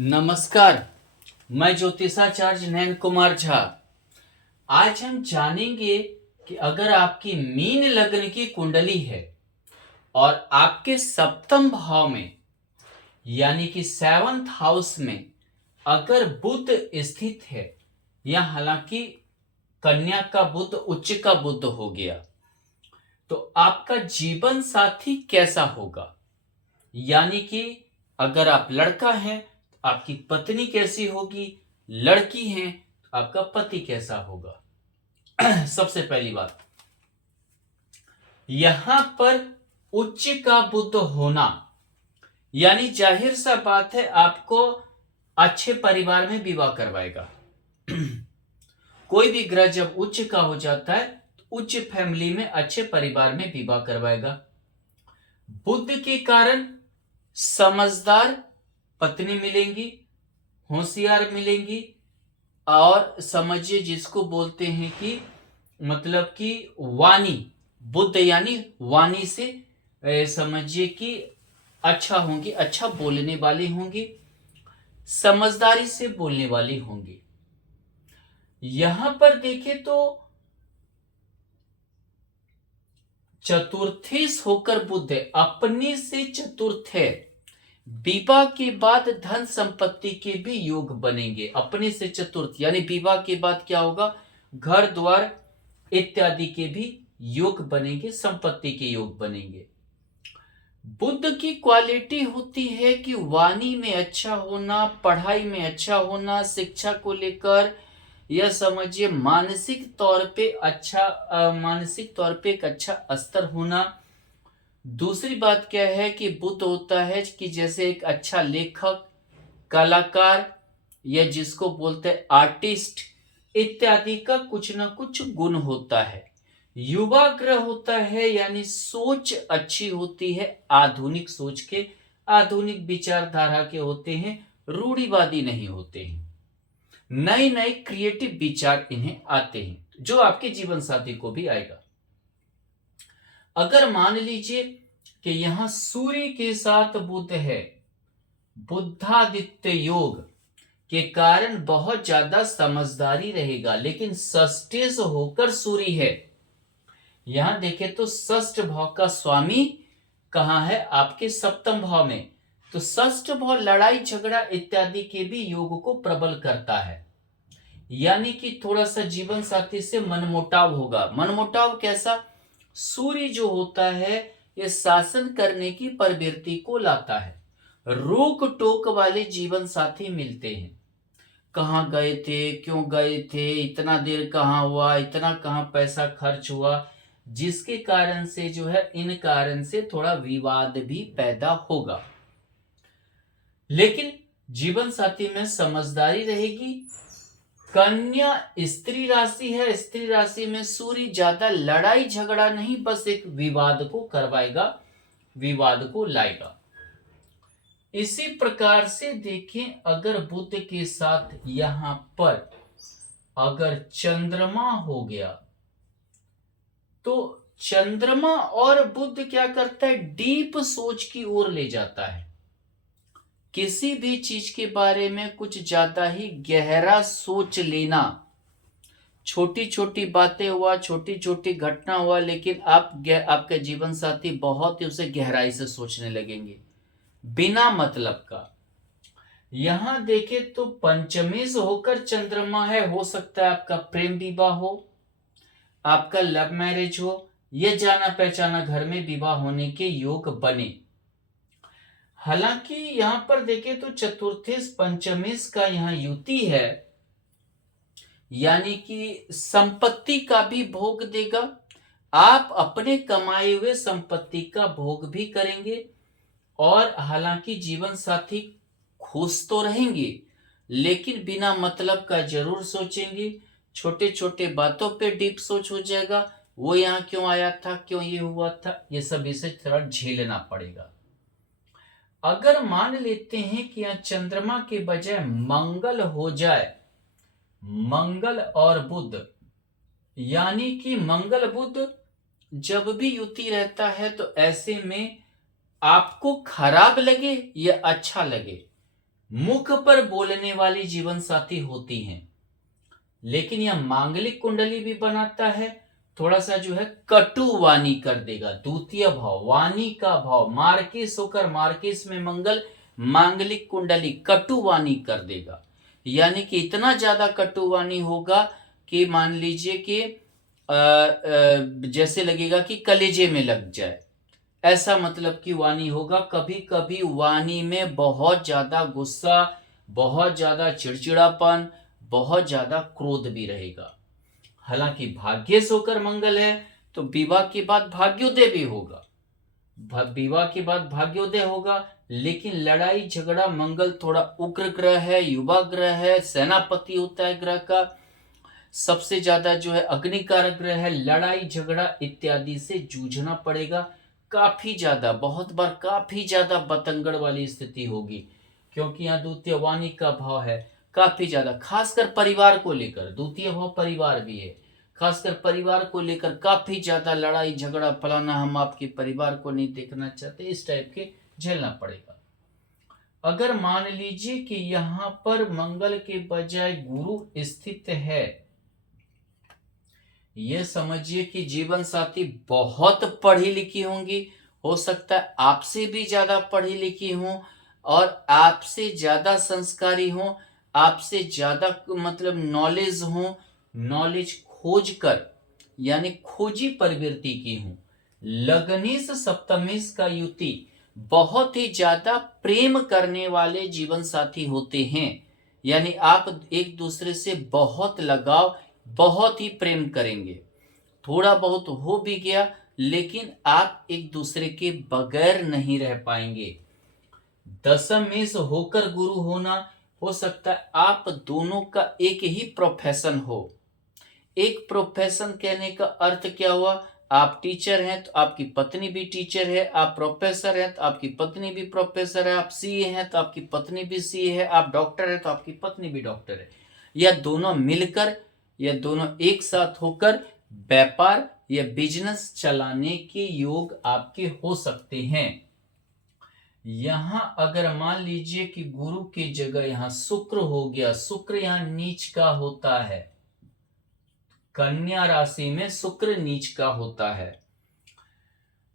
नमस्कार। मैं ज्योतिषाचार्य नयन कुमार झा। आज हम जानेंगे कि अगर आपकी मीन लग्न की कुंडली है और आपके सप्तम भाव में यानी कि 7th हाउस में अगर बुध स्थित है, या हालांकि कन्या का बुध उच्च का बुध हो गया, तो आपका जीवन साथी कैसा होगा। यानी कि अगर आप लड़का हैं तो आपकी पत्नी कैसी होगी, लड़की हैं तो आपका पति कैसा होगा। सबसे पहली बात, यहां पर उच्च का बुध होना यानी जाहिर सा बात है आपको अच्छे परिवार में विवाह करवाएगा। कोई भी ग्रह जब उच्च का हो जाता है तो उच्च फैमिली में अच्छे परिवार में विवाह करवाएगा। बुध के कारण समझदार पत्नी मिलेंगी, होशियार मिलेंगी, और समझिए जिसको बोलते हैं कि मतलब कि वाणी, बुद्ध यानी वाणी से समझिए कि अच्छा होंगी, अच्छा बोलने वाली होंगी, समझदारी से बोलने वाली होंगी। यहां पर देखें तो चतुर्थेश होकर बुद्ध अपने से चतुर्थ है। विवाह के बाद धन संपत्ति के भी योग बनेंगे। अपने से चतुर्थ यानी विवाह के बाद क्या होगा, घर द्वार इत्यादि के भी योग बनेंगे, संपत्ति के योग बनेंगे। बुद्ध की क्वालिटी होती है कि वाणी में अच्छा होना, पढ़ाई में अच्छा होना, शिक्षा को लेकर यह समझिए मानसिक तौर पे एक अच्छा स्तर होना। दूसरी बात क्या है कि बुद्ध होता है कि जैसे एक अच्छा लेखक, कलाकार, या जिसको बोलते हैं आर्टिस्ट इत्यादि का कुछ ना कुछ गुण होता है। युवा ग्रह होता है यानी सोच अच्छी होती है, आधुनिक सोच के, आधुनिक विचारधारा के होते हैं, रूढ़िवादी नहीं होते हैं। नए नए क्रिएटिव विचार इन्हें आते हैं, जो आपके जीवन साथी को भी आएगा। अगर मान लीजिए कि यहां सूर्य के साथ बुध है, बुद्धादित्य योग के कारण बहुत ज्यादा समझदारी रहेगा, लेकिन षष्ठेश होकर सूर्य है। यहां देखें तो षष्ठ भाव का स्वामी कहां है, आपके सप्तम भाव में। तो षष्ठ भाव लड़ाई झगड़ा इत्यादि के भी योग को प्रबल करता है। यानी कि थोड़ा सा जीवन साथी से मनमुटाव होगा। मनमुटाव कैसा, सूर्य जो होता है ये शासन करने की प्रवृत्ति को लाता है। रोक टोक वाले जीवन साथी मिलते हैं। कहाँ गए थे, क्यों गए थे, इतना देर कहाँ हुआ, इतना कहाँ पैसा खर्च हुआ, जिसके कारण से जो है इन कारण से थोड़ा विवाद भी पैदा होगा। लेकिन जीवन साथी में समझदारी रहेगी। कन्या स्त्री राशि है, स्त्री राशि में सूर्य ज्यादा लड़ाई झगड़ा नहीं, बस एक विवाद को करवाएगा, विवाद को लाएगा। इसी प्रकार से देखें, अगर बुध के साथ यहां पर अगर चंद्रमा हो गया, तो चंद्रमा और बुध क्या करता है, डीप सोच की ओर ले जाता है। किसी भी चीज के बारे में कुछ ज्यादा ही गहरा सोच लेना। छोटी छोटी बातें हुआ, छोटी छोटी घटना हुआ, लेकिन आपके जीवन साथी बहुत ही उसे गहराई से सोचने लगेंगे, बिना मतलब का। यहां देखे तो पंचमेश होकर चंद्रमा है, हो सकता है आपका प्रेम विवाह हो, आपका लव मैरिज हो, यह जाना पहचाना घर में विवाह होने के योग बने। हालांकि यहां पर देखें तो चतुर्थेश पंचमेश का यहां युति है, यानी कि संपत्ति का भी भोग देगा। आप अपने कमाए हुए संपत्ति का भोग भी करेंगे, और हालांकि जीवन साथी खुश तो रहेंगे, लेकिन बिना मतलब का जरूर सोचेंगे। छोटे छोटे बातों पे डीप सोच हो जाएगा, वो यहाँ क्यों आया था, क्यों ये हुआ था, ये सब इसे थोड़ा झेलना पड़ेगा। अगर मान लेते हैं कि यहाँ चंद्रमा के बजाय मंगल हो जाए, मंगल और बुध, यानी कि मंगल बुध जब भी युति रहता है तो ऐसे में आपको खराब लगे या अच्छा लगे, मुख पर बोलने वाली जीवन साथी होती हैं, लेकिन यह मांगलिक कुंडली भी बनाता है। थोड़ा सा जो है कटु वाणी कर देगा। द्वितीय भाव वाणी का भाव मार्किस होकर मार्किस में मंगल, मांगलिक कुंडली कटु वाणी कर देगा। यानी कि इतना ज्यादा कटु वाणी होगा कि मान लीजिए कि जैसे लगेगा कि कलेजे में लग जाए, ऐसा मतलब की वाणी होगा। कभी कभी वाणी में बहुत ज्यादा गुस्सा, बहुत ज्यादा चिड़चिड़ापन, बहुत ज्यादा क्रोध भी रहेगा। हालांकि भाग्य से होकर मंगल है तो विवाह के बाद भाग्योदय भी होगा, विवाह के बाद भाग्योदय होगा। लेकिन लड़ाई झगड़ा, मंगल थोड़ा उग्र ग्रह है, युवा ग्रह है, सेनापति होता है ग्रह का, सबसे ज्यादा जो है अग्निकारक ग्रह है। लड़ाई झगड़ा इत्यादि से जूझना पड़ेगा, काफी ज्यादा, बहुत बार काफी ज्यादा बतंगड़ वाली स्थिति होगी, क्योंकि यहाँ द्वितीय वाणी का भाव है। काफी ज्यादा, खासकर परिवार को लेकर, द्वितीय भाव परिवार भी है, खासकर परिवार को लेकर काफी ज्यादा लड़ाई झगड़ा, फलाना हम आपके परिवार को नहीं देखना चाहते, इस टाइप के झेलना पड़ेगा। अगर मान लीजिए कि यहाँ पर मंगल के बजाय गुरु स्थित है, ये समझिए कि जीवन साथी बहुत पढ़ी लिखी होंगी, हो सकता है आपसे भी ज्यादा पढ़ी लिखी हों और आपसे ज्यादा संस्कारी हों, आपसे ज्यादा मतलब नॉलेज हो, नॉलेज खोज कर यानी खोजी प्रवृत्ति की हूं। लग्नेश सप्तमेश का युति बहुत ही ज्यादा प्रेम करने वाले जीवन साथी होते हैं। यानी आप एक दूसरे से बहुत लगाव, बहुत ही प्रेम करेंगे। थोड़ा बहुत हो भी गया लेकिन आप एक दूसरे के बगैर नहीं रह पाएंगे। दशम में से होकर गुरु होना, हो सकता है आप दोनों का एक ही प्रोफेशन हो। एक प्रोफेशन कहने का अर्थ क्या हुआ, आप टीचर हैं तो आपकी पत्नी भी टीचर है, आप प्रोफेसर हैं तो आपकी पत्नी भी प्रोफेसर है, आप सीए हैं तो आपकी पत्नी भी सीए है, आप डॉक्टर हैं तो आपकी पत्नी भी डॉक्टर है। या दोनों मिलकर या दोनों एक साथ होकर व्यापार या बिजनेस चलाने के योग आपके हो सकते हैं। यहां अगर मान लीजिए कि गुरु की जगह यहां शुक्र हो गया, शुक्र यहां नीच का होता है, कन्या राशि में शुक्र नीच का होता है,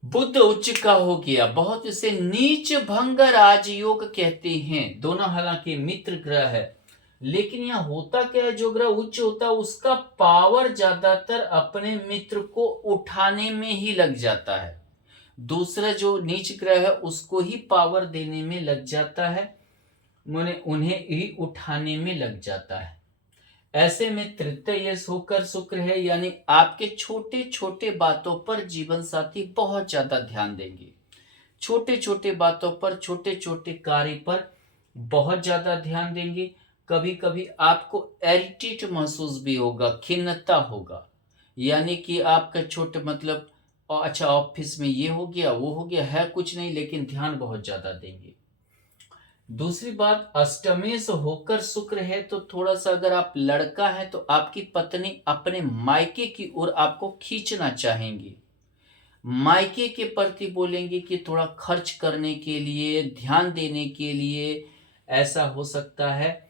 बुध उच्च का हो गया, बहुत इसे नीच भंग राजयोग कहते हैं। दोनों हालांकि मित्र ग्रह है, लेकिन यहां होता क्या है, जो ग्रह उच्च होता है उसका पावर ज्यादातर अपने मित्र को उठाने में ही लग जाता है, दूसरा जो नीच ग्रह है उसको ही पावर देने में लग जाता है, उन्हें ही उठाने में लग जाता है। ऐसे में तृतीय यश होकर शुक्र है, यानी आपके छोटे छोटे बातों पर जीवन साथी बहुत ज्यादा ध्यान देंगे, छोटे छोटे बातों पर, छोटे छोटे कार्य पर बहुत ज्यादा ध्यान देंगे। कभी कभी आपको इरिटेट महसूस भी होगा, खिन्नता होगा, यानी कि आपका छोटे मतलब अच्छा ऑफिस में ये हो गया वो हो गया है, कुछ नहीं लेकिन ध्यान बहुत ज्यादा देंगे। दूसरी बात, अष्टमेश होकर शुक्र है तो थोड़ा सा अगर आप लड़का है तो आपकी पत्नी अपने मायके की ओर आपको खींचना चाहेंगी, मायके के प्रति बोलेंगे कि थोड़ा खर्च करने के लिए, ध्यान देने के लिए, ऐसा हो सकता है।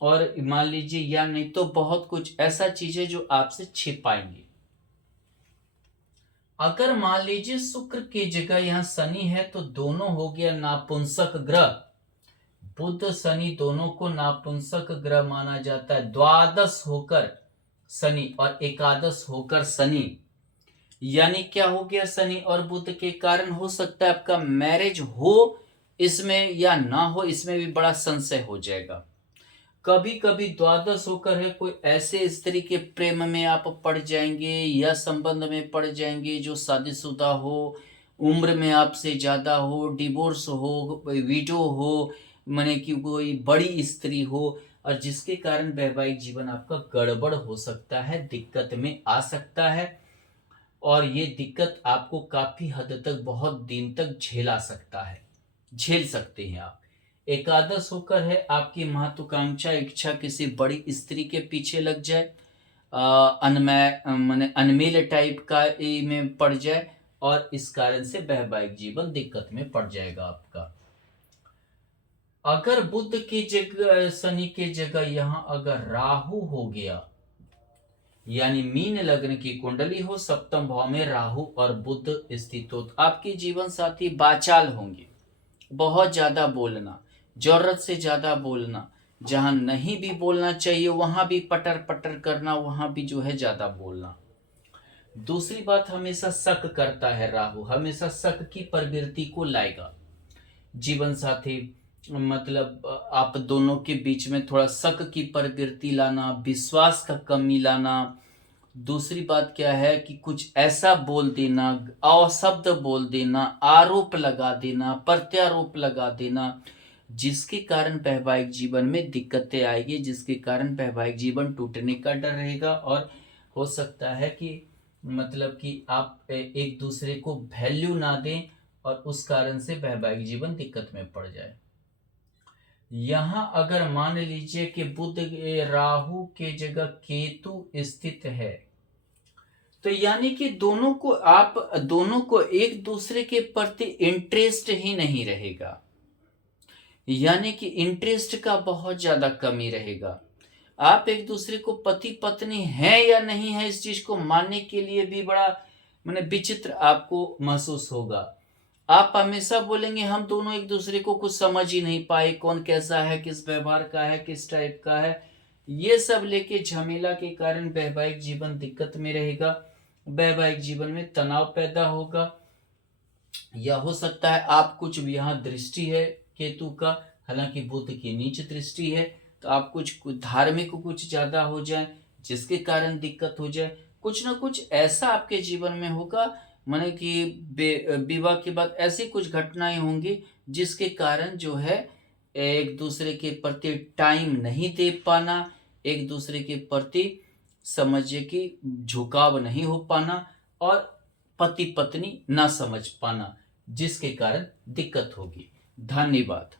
और मान लीजिए या नहीं तो बहुत कुछ ऐसा चीज है जो आपसे छिपाएंगे। अगर मान लीजिए शुक्र की जगह यहां शनि है तो दोनों हो गया नापुंसक ग्रह, बुध शनि दोनों को नापुंसक ग्रह माना जाता है। द्वादश होकर शनि और एकादश होकर शनि, यानी क्या हो गया, शनि और बुध के कारण हो सकता है आपका मैरिज हो इसमें या ना हो, इसमें भी बड़ा संशय हो जाएगा। कभी कभी द्वादश होकर है, कोई ऐसे स्त्री के प्रेम में आप पड़ जाएंगे या संबंध में पड़ जाएंगे जो शादीशुदा हो, उम्र में आपसे ज्यादा हो, डिवोर्स हो, विडो हो, माने कि कोई बड़ी स्त्री हो, और जिसके कारण वैवाहिक जीवन आपका गड़बड़ हो सकता है, दिक्कत में आ सकता है। और ये दिक्कत आपको काफी हद तक बहुत दिन तक झेला सकता है, झेल सकते हैं आप। एकादश होकर है, आपकी महत्वाकांक्षा इच्छा किसी बड़ी स्त्री के पीछे लग जाए, माने अनमेल टाइप का में पड़ जाए, और इस कारण से वैवाहिक जीवन दिक्कत में पड़ जाएगा आपका। अगर बुध की जगह, शनि के जगह यहां अगर राहु हो गया, यानी मीन लग्न की कुंडली हो, सप्तम भाव में राहु और बुध स्थित हो, तो आपके जीवन साथी बाचाल होंगे। बहुत ज्यादा बोलना, जरूरत से ज्यादा बोलना, जहां नहीं भी बोलना चाहिए वहां भी पटर पटर करना, वहां भी जो है ज्यादा बोलना। दूसरी बात, हमेशा शक करता है राहु, हमेशा शक की प्रवृत्ति को लाएगा जीवन साथी। मतलब आप दोनों के बीच में थोड़ा शक की प्रवृत्ति लाना, विश्वास का कमी लाना। दूसरी बात क्या है कि कुछ ऐसा बोल देना, अशब्द बोल देना, आरोप लगा देना, प्रत्यारोप लगा देना, जिसके कारण वैवाहिक जीवन में दिक्कतें आएगी, जिसके कारण वैवाहिक जीवन टूटने का डर रहेगा। और हो सकता है कि मतलब कि आप एक दूसरे को वैल्यू ना दें और उस कारण से वैवाहिक जीवन दिक्कत में पड़ जाए। यहां अगर मान लीजिए कि बुध राहु के जगह केतु स्थित है, तो यानी कि दोनों को एक दूसरे के प्रति इंटरेस्ट ही नहीं रहेगा, यानी कि इंटरेस्ट का बहुत ज्यादा कमी रहेगा। आप एक दूसरे को पति पत्नी है या नहीं है, इस चीज को मानने के लिए भी बड़ा माने विचित्र आपको महसूस होगा। आप हमेशा बोलेंगे हम दोनों एक दूसरे को कुछ समझ ही नहीं पाए, कौन कैसा है, किस व्यवहार का है, किस टाइप का है, ये सब लेके झमेला के कारण वैवाहिक जीवन दिक्कत में रहेगा। वैवाहिक जीवन में तनाव पैदा होगा, या हो सकता है आप कुछ यहाँ दृष्टि है केतु का, हालांकि बुध की नीच दृष्टि है, तो आप कुछ धार्मिक कुछ ज्यादा हो जाए जिसके कारण दिक्कत हो जाए। कुछ ना कुछ ऐसा आपके जीवन में होगा, माने कि विवाह के बाद ऐसी कुछ घटनाएं होंगी जिसके कारण जो है एक दूसरे के प्रति टाइम नहीं दे पाना, एक दूसरे के प्रति समझिए कि झुकाव नहीं हो पाना, और पति पत्नी ना समझ पाना, जिसके कारण दिक्कत होगी। धन्यवाद।